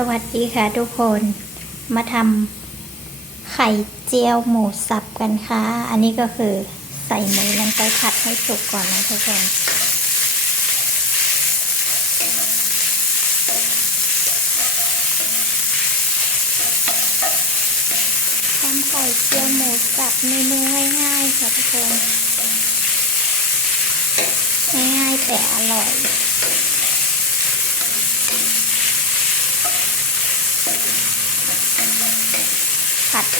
สวัสดีค่ะทุกคนมาทำไข่เจียวหมูสับกันค่ะ อันนี้ก็คือใส่หมูลงไปผัดให้สุกก่อนนะทุกคนทำไข่เจียวหมูสับเมนูง่ายๆค่ะทุกคนง่ายๆแต่อร่อย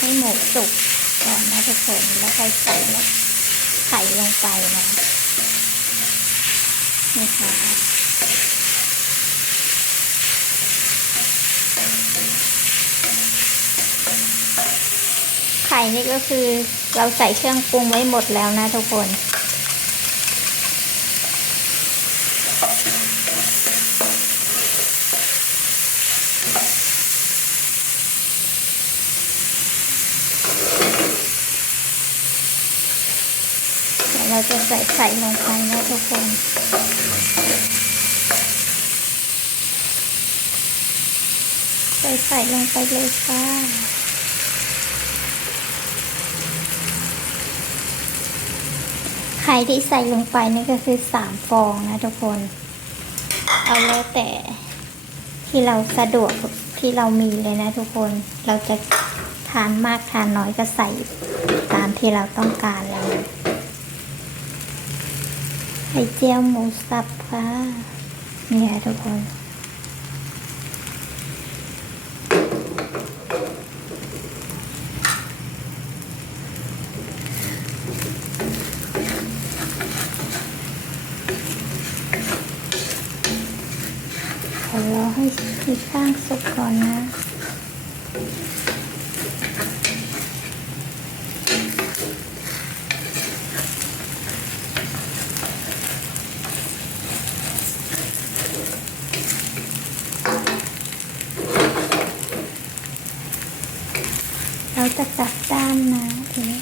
ให้หมูสุกก่อนนะทุกคนแล้วค่อยใส่ไข่ลงไปนะนี่ค่ะไข่นี่ก็คือเราใส่เครื่องปรุงไว้หมดแล้วนะทุกคน เราจะใส่ไข่ลงไปนะทุกคน ใส่ไข่ลงไปเลยค่ะไข่ที่ใส่ลงไปนี่ก็คือสามฟองนะทุกคน เอาแล้วแต่ที่เราสะดวกที่เรามีเลยนะทุกคน เราจะทานมากทานน้อยก็ใส่ตามที่เราต้องการเลย ไข่เจียวหมูสับค่ะเนี่ยทุกคนขอรอให้อีกข้างสุกก่อนนะ จะกลับด้านนะทีนี้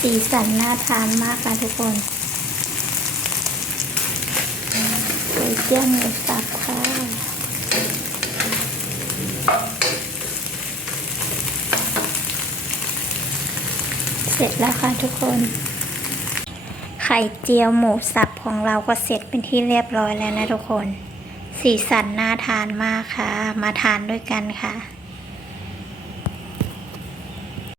สีสันน่าทานมากนะทุกคนก๋วยเตี๋ยวหมูสับค่ะ ร็จแล้วค่ะทุกคน ไข่เจียวหมูสับของเราก็เสร็จเป็นที่เรียบร้อยแล้วนะทุกคน สีสันน่าทานมากค่ะ มาทานด้วยกันค่ะ